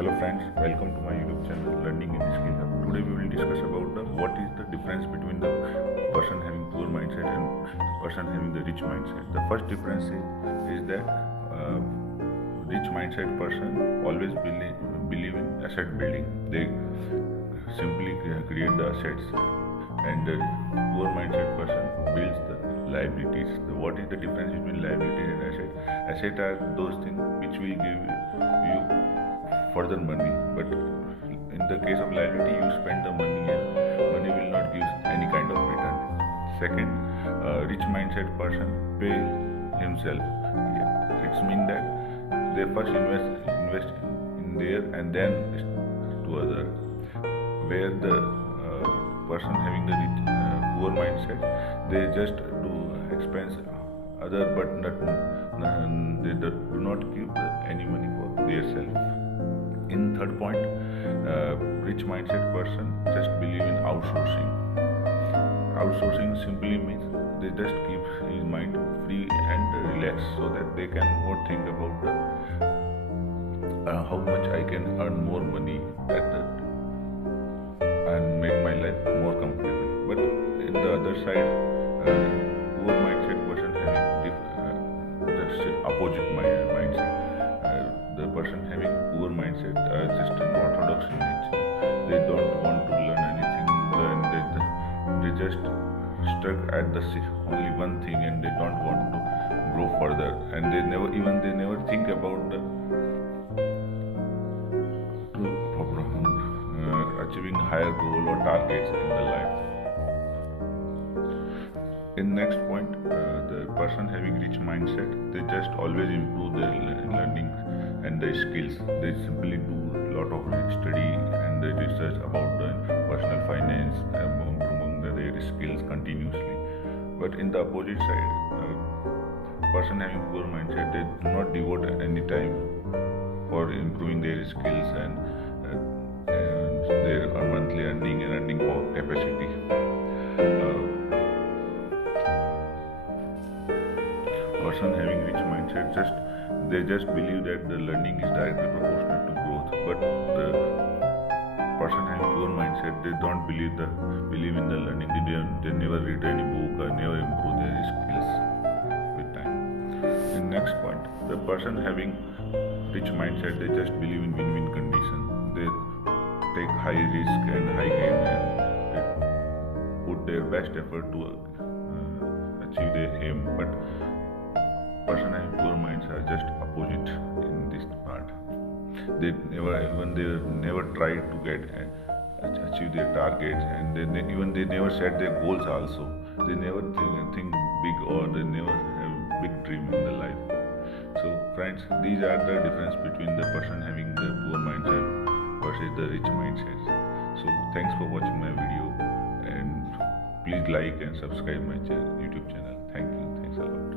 Hello friends, welcome to my YouTube channel Learning in Skill Hub. Today we will discuss about what is the difference between the person having poor mindset and person having the rich mindset. The first difference is that rich mindset person always believe in asset building. They simply create the assets, and the poor mindset person builds the liabilities. What is the difference between liability and asset? Asset are those things which will give you further money, but in the case of liability you spend the money and money will not give any kind of return. Second, rich mindset person pay himself. It's mean that they first invest in there and then to other. Where the person having the poor mindset, they just do expense other, but they do not keep any money for their self. In third point, rich mindset person just believe in outsourcing. Outsourcing simply means they just keep his mind free and relaxed, so that they can not think about how much I can earn more money at that and make my life more comfortable. But in the other side, poor mindset person having the opposite mindset. The person having poor mindset just an orthodox in nature. They don't want to learn anything, and they just stuck at the only one thing, and they don't want to grow further, and they never think about the achieving higher goal or targets in the life. In next point, the person having rich mindset, they just always improve their learning and their skills. They simply do a lot of study and they research about the personal finance among their skills continuously. But in the opposite side, person having poor mindset, they do not devote any time for improving their skills and their monthly earning and earning capacity. Person having rich mindset, they just believe that the learning is directly proportional to growth. But the person having poor mindset, they don't believe in the learning. They never read any book or never improve their skills with time. In next point, the person having rich mindset, they just believe in win-win condition. They take high risk and high gain and they put their best effort to achieve their aim. But person having poor minds are just opposite in this part. They never try to achieve their targets, and they never set their goals also. They never think big, or they never have big dream in the life. So friends, these are the difference between the person having the poor mindset versus the rich mindset. So thanks for watching my video, and please like and subscribe my YouTube channel. Thank you. Thanks a lot.